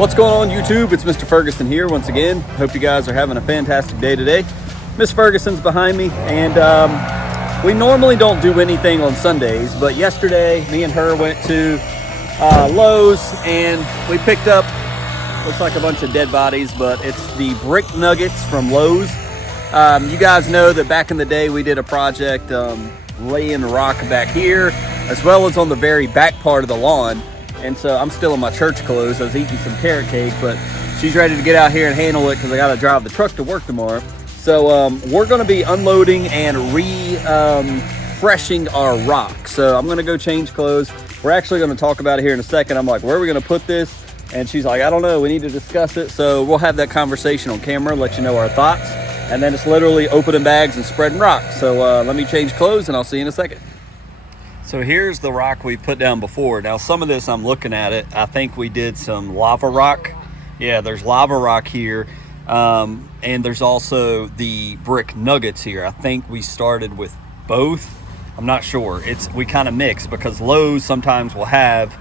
What's going on YouTube? It's Mr. Ferguson here once again. Hope you guys are having a fantastic day today. Miss Ferguson's behind me, and we normally don't do anything on Sundays, but yesterday me and her went to Lowe's and we picked up, looks like a bunch of dead bodies, but it's the brick nuggets from Lowe's. You guys know that back in the day we did a project laying rock back here, as well as on the very back part of the lawn. And so I'm still in my church clothes. I was eating some carrot cake, but she's ready to get out here and handle it because I got to drive the truck to work tomorrow. So we're going to be unloading and refreshing our rock. So I'm going to go change clothes. We're actually going to talk about it here in a second. I'm like, where are we going to put this? And she's like, I don't know. We need to discuss it. So we'll have that conversation on camera, let you know our thoughts. And then it's literally opening bags and spreading rock. So let me change clothes and I'll see you in a second. So here's the rock we put down before. Now some of this, I'm looking at it, I think we did some lava rock. Yeah, there's lava rock here. And there's also the brick nuggets here. I think we started with both. I'm not sure. We kind of mix because Lowe's sometimes will have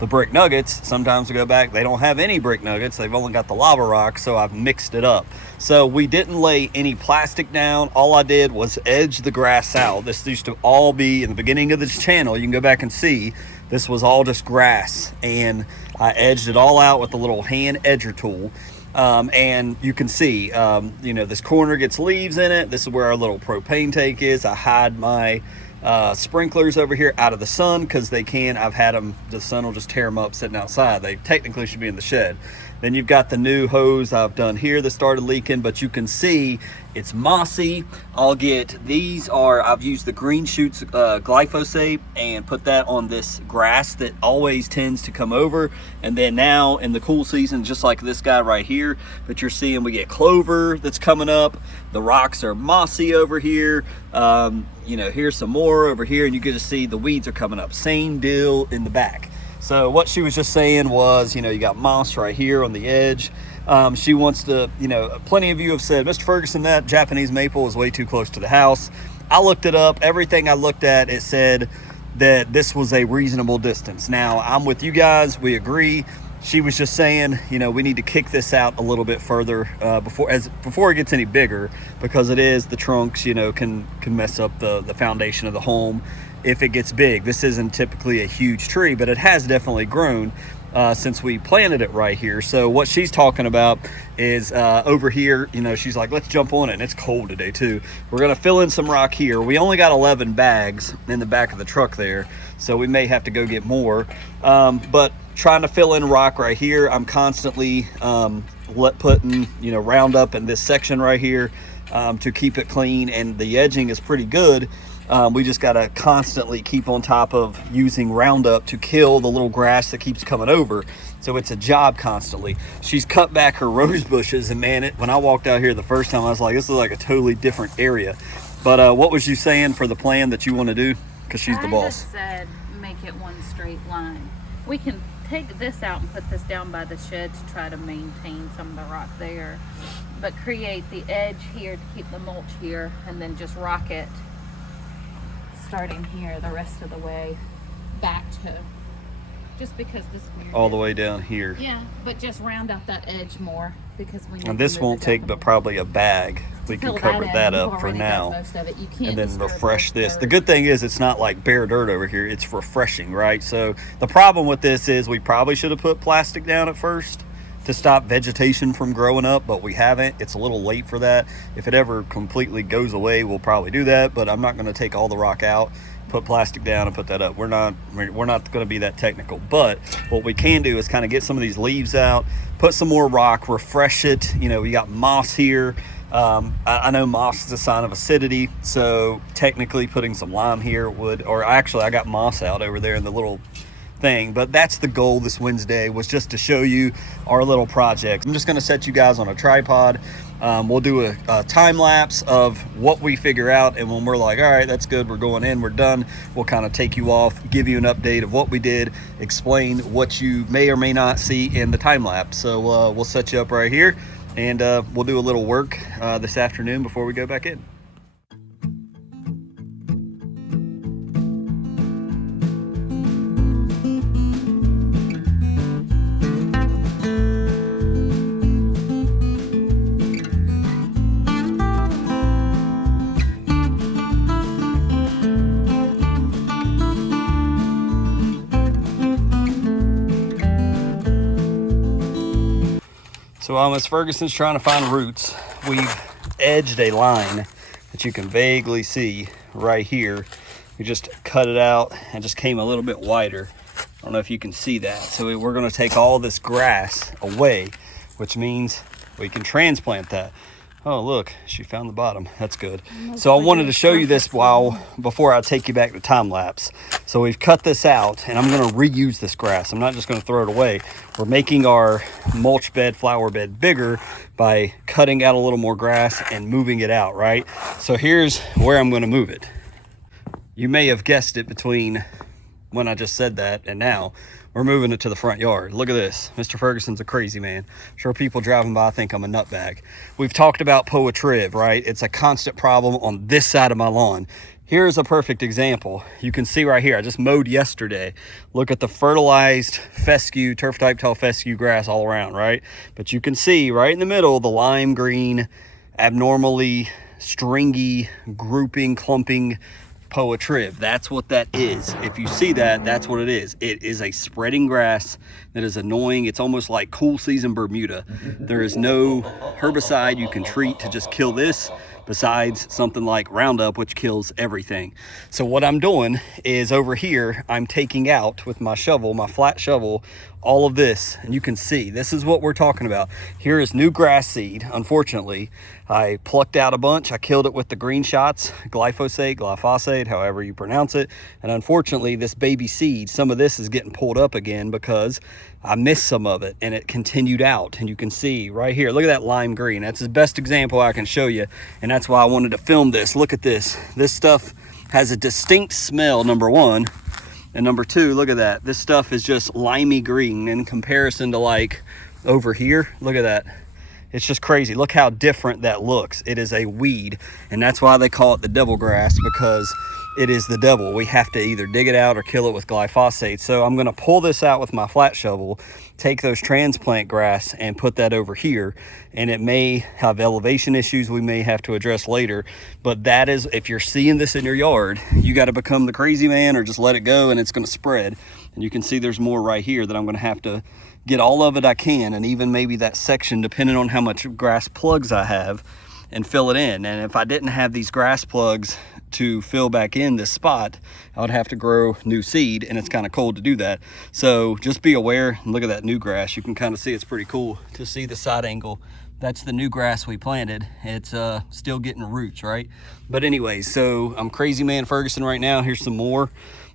the brick nuggets. Sometimes we go back, they don't have any brick nuggets. They've only got the lava rock, so I've mixed it up. So we didn't lay any plastic down. All I did was edge the grass out. This used to all be, in the beginning of this channel, you can go back and see, this was all just grass. And I edged it all out with the little hand edger tool. And you can see, this corner gets leaves in it. This is where our little propane tank is. I hide my sprinklers over here out of the sun because they can. I've had them, the sun will just tear them up sitting outside. They technically should be in the shed. Then you've got the new hose I've done here that started leaking, but you can see it's mossy. I've used the Green Shoots glyphosate and put that on this grass that always tends to come over. And then now in the cool season, just like this guy right here, but you're seeing we get clover that's coming up. The rocks are mossy over here. Here's some more over here, and you get to see the weeds are coming up. Same deal in the back. So what she was just saying was, you got moss right here on the edge. She wants to, plenty of you have said, Mr. Ferguson, that Japanese maple is way too close to the house. I looked it up. Everything I looked at, it said that this was a reasonable distance. Now, I'm with you guys. We agree. She was just saying, we need to kick this out a little bit further before it gets any bigger, because the trunks, can mess up the foundation of the home if it gets big. This isn't typically a huge tree, but it has definitely grown since we planted it right here. So what she's talking about is over here, she's like, let's jump on it. And it's cold today too. We're going to fill in some rock here. We only got 11 bags in the back of the truck there, so we may have to go get more. But trying to fill in rock right here. I'm constantly putting, Roundup in this section right here to keep it clean, and the edging is pretty good. We just got to constantly keep on top of using Roundup to kill the little grass that keeps coming over. So it's a job constantly. She's cut back her rose bushes, and man, when I walked out here the first time, I was like, this is like a totally different area. But what was you saying for the plan that you want to do? Because she's the boss. I just said make it one straight line. We can take this out and put this down by the shed to try to maintain some of the rock there, but create the edge here to keep the mulch here, and then just rock it starting here the rest of the way back to, just because this all the way down here. Yeah, but just round out that edge more, because we need and this won't take but probably a bag. We can cover that up for now, and then refresh this. The good thing is it's not like bare dirt over here. It's refreshing, right? So the problem with this is we probably should have put plastic down at first to stop vegetation from growing up, but we haven't. It's a little late for that. If it ever completely goes away, we'll probably do that, but I'm not going to take all the rock out, put plastic down and put that up. We're not going to be that technical, but what we can do is kind of get some of these leaves out, put some more rock, refresh it. We got moss here. I know moss is a sign of acidity, so technically putting some lime here would, or actually I got moss out over there in the little thing, but that's the goal this Wednesday, was just to show you our little project. I'm just going to set you guys on a tripod. We'll do a time lapse of what we figure out, and when we're like, all right, that's good, we're going in, we're done, we'll kind of take you off, give you an update of what we did, explain what you may or may not see in the time lapse. So we'll set you up right here, and we'll do a little work this afternoon before we go back in. So while Miss Ferguson's trying to find roots, we've edged a line that you can vaguely see right here. We just cut it out and just came a little bit wider. I don't know if you can see that. So we're going to take all this grass away, which means we can transplant that. Oh, look, she found the bottom. That's good. So I wanted to show you this before I take you back to time lapse. So we've cut this out, and I'm going to reuse this grass. I'm not just going to throw it away. We're making our mulch bed, flower bed bigger by cutting out a little more grass and moving it out, right? So here's where I'm going to move it. You may have guessed it between when I just said that and now. We're moving it to the front yard. Look at this. Mr. Ferguson's a crazy man. I'm sure people driving by think I'm a nutbag. We've talked about poa trib, right? It's a constant problem on this side of my lawn. Here's a perfect example. You can see right here, I just mowed yesterday. Look at the fertilized fescue, turf type tall fescue grass all around, right? But you can see right in the middle, the lime green, abnormally stringy, grouping, clumping poa trib. That's what that is. If you see that, that's what it is. It is a spreading grass that is annoying. It's almost like cool season Bermuda. There is no herbicide you can treat to just kill this besides something like Roundup, which kills everything. So what I'm doing is over here, I'm taking out with my shovel, my flat shovel, all of this, and you can see this is what we're talking about. Here is new grass seed. Unfortunately, I plucked out a bunch. I killed it with the green shots, glyphosate, however you pronounce it. And unfortunately, this baby seed, some of this is getting pulled up again because I missed some of it and it continued out. And you can see right here, look at that lime green. That's the best example I can show you. And that's why I wanted to film this. Look at this. This stuff has a distinct smell, number one. And number two, look at that. This stuff is just limey green in comparison to like over here. Look at that. It's just crazy. Look how different that looks. It is a weed, and that's why they call it the devil grass, because it is the devil. We have to either dig it out or kill it with glyphosate. So I'm going to pull this out with my flat shovel, take those transplant grass and put that over here, and it may have elevation issues we may have to address later. But that is, if you're seeing this in your yard, you got to become the crazy man or just let it go and it's going to spread. And you can see there's more right here that I'm going to have to get all of it I can, and even maybe that section depending on how much grass plugs I have, and fill it in. And if I didn't have these grass plugs to fill back in this spot, I would have to grow new seed, and it's kind of cold to do that. So just be aware. Look at that new grass. You can kind of see it's pretty cool to see the side angle. That's the new grass we planted. It's still getting roots, right? But anyways, so I'm Crazy Man Ferguson right now. Here's some more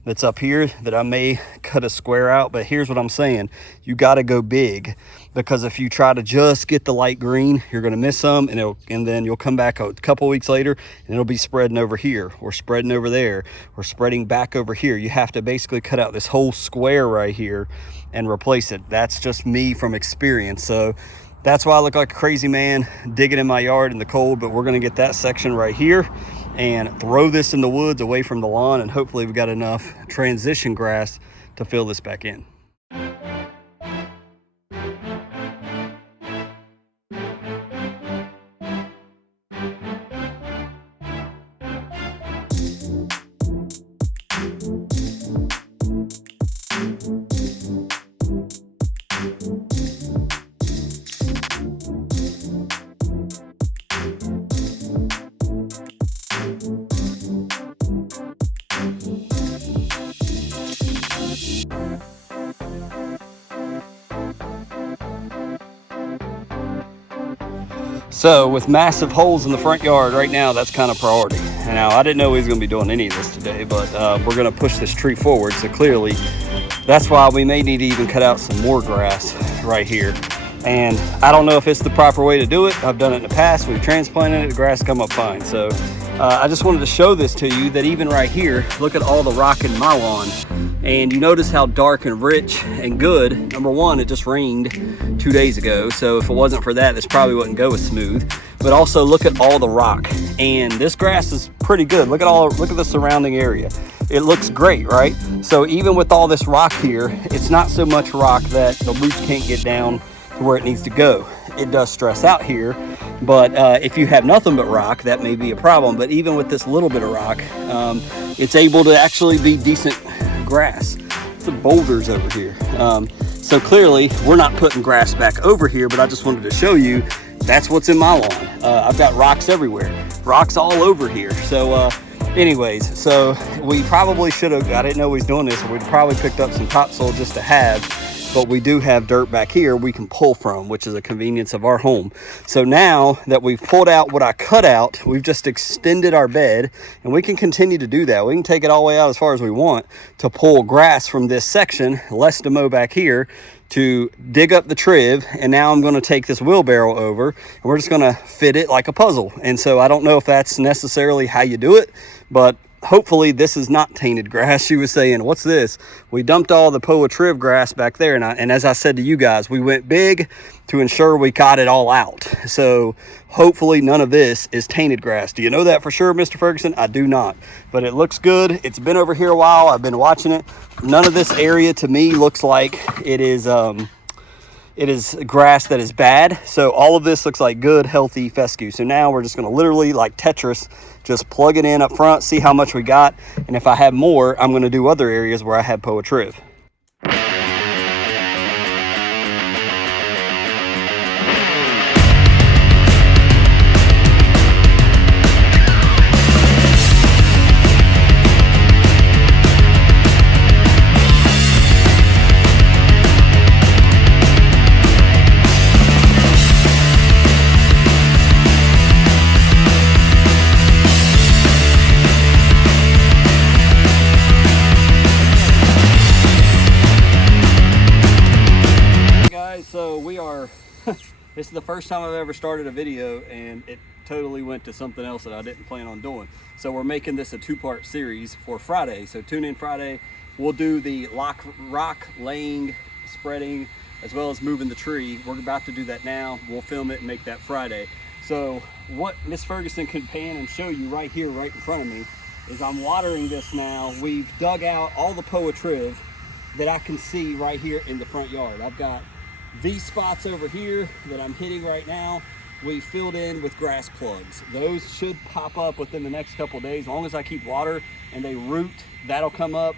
that's up here that I may cut a square out, but here's what I'm saying. You got to go big, because if you try to just get the light green, you're going to miss some, and then you'll come back a couple weeks later and it'll be spreading over here or spreading over there or spreading back over here. You have to basically cut out this whole square right here and replace it. That's just me from experience. So that's why I look like a crazy man digging in my yard in the cold. But we're going to get that section right here and throw this in the woods away from the lawn, and hopefully we've got enough transition grass to fill this back in. So with massive holes in the front yard right now, that's kind of priority. And now I didn't know he was going to be doing any of this today, but we're going to push this tree forward. So clearly that's why we may need to even cut out some more grass right here. And I don't know if it's the proper way to do it. I've done it in the past. We've transplanted it. The grass come up fine. So I just wanted to show this to you, that even right here, look at all the rock in my lawn. And you notice how dark and rich and good. Number one, it just rained 2 days ago. So if it wasn't for that, this probably wouldn't go as smooth. But also look at all the rock. And this grass is pretty good. Look at the surrounding area. It looks great, right? So even with all this rock here, it's not so much rock that the roots can't get down to where it needs to go. It does stress out here, but if you have nothing but rock, that may be a problem. But even with this little bit of rock, it's able to actually be decent grass. Some boulders over here. So clearly we're not putting grass back over here, but I just wanted to show you that's what's in my lawn. I've got rocks everywhere, rocks all over here. So anyways, so we probably should have, I didn't know he was doing this, so we'd probably picked up some topsoil just to have, but we do have dirt back here we can pull from, which is a convenience of our home. So now that we've pulled out what I cut out, we've just extended our bed, and we can continue to do that. We can take it all the way out as far as we want to pull grass from this section, less to mow back here, to dig up the triv. And now I'm going to take this wheelbarrow over and we're just going to fit it like a puzzle. And so I don't know if that's necessarily how you do it, but hopefully this is not tainted grass. She was saying, what's this? We dumped all the Poa triv grass back there, and as I said to you guys, we went big to ensure we got it all out. So hopefully none of this is tainted grass. Do you know that for sure, Mr. Ferguson? I do not, but it looks good. It's been over here a while. I've been watching it. None of this area to me looks like it is grass that is bad. So all of this looks like good, healthy fescue. So now we're just going to literally, like Tetris, just plug it in up front, see how much we got. And if I have more, I'm going to do other areas where I have Poa triv. This is the first time I've ever started a video, and it totally went to something else that I didn't plan on doing. So we're making this a two-part series for Friday. So tune in Friday. We'll do the rock laying, spreading, as well as moving the tree. We're about to do that now. We'll film it and make that Friday. So what Miss Ferguson can pan and show you right here, right in front of me, is I'm watering this now. We've dug out all the Poa triv that I can see right here in the front yard. I've got these spots over here that I'm hitting right now, we filled in with grass plugs. Those should pop up within the next couple of days. As long as I keep water and they root, that'll come up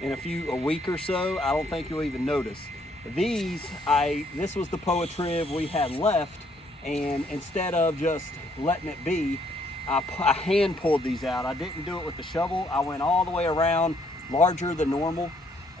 in a week or so. I don't think you'll even notice. This was the Poa triv we had left, and instead of just letting it be, I hand pulled these out. I didn't do it with the shovel. I went all the way around, larger than normal,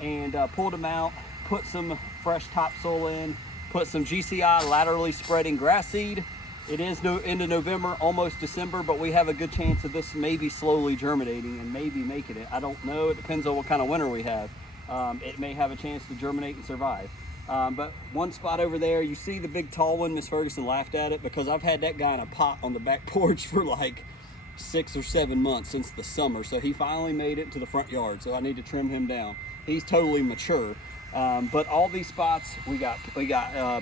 and pulled them out, put some fresh topsoil in, put some GCI laterally spreading grass seed. It is into November, almost December, but we have a good chance of this maybe slowly germinating and maybe making it. I don't know. It depends on what kind of winter we have. It may have a chance to germinate and survive. But one spot over there, you see the big tall one. Miss Ferguson laughed at it because I've had that guy in a pot on the back porch for like 6 or 7 months since the summer. So he finally made it to the front yard. So I need to trim him down. He's totally mature. But all these spots, we got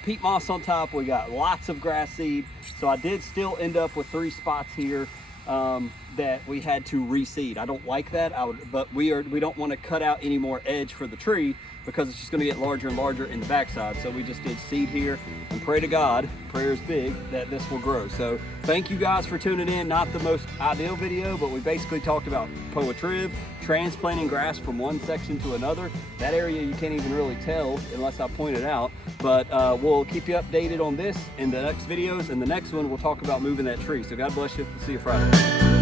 peat moss on top, we got lots of grass seed. So I did still end up with 3 spots here that we had to reseed. I don't like that, but we don't want to cut out any more edge for the tree because it's just going to get larger and larger in the backside. So we just did seed here and pray to God, prayer is big, that this will grow. So thank you guys for tuning in. Not the most ideal video, but we basically talked about Poa triv, transplanting grass from one section to another. That area you can't even really tell unless I point it out, but we'll keep you updated on this in the next videos. In the next one, we'll talk about moving that tree. So God bless you. See you Friday.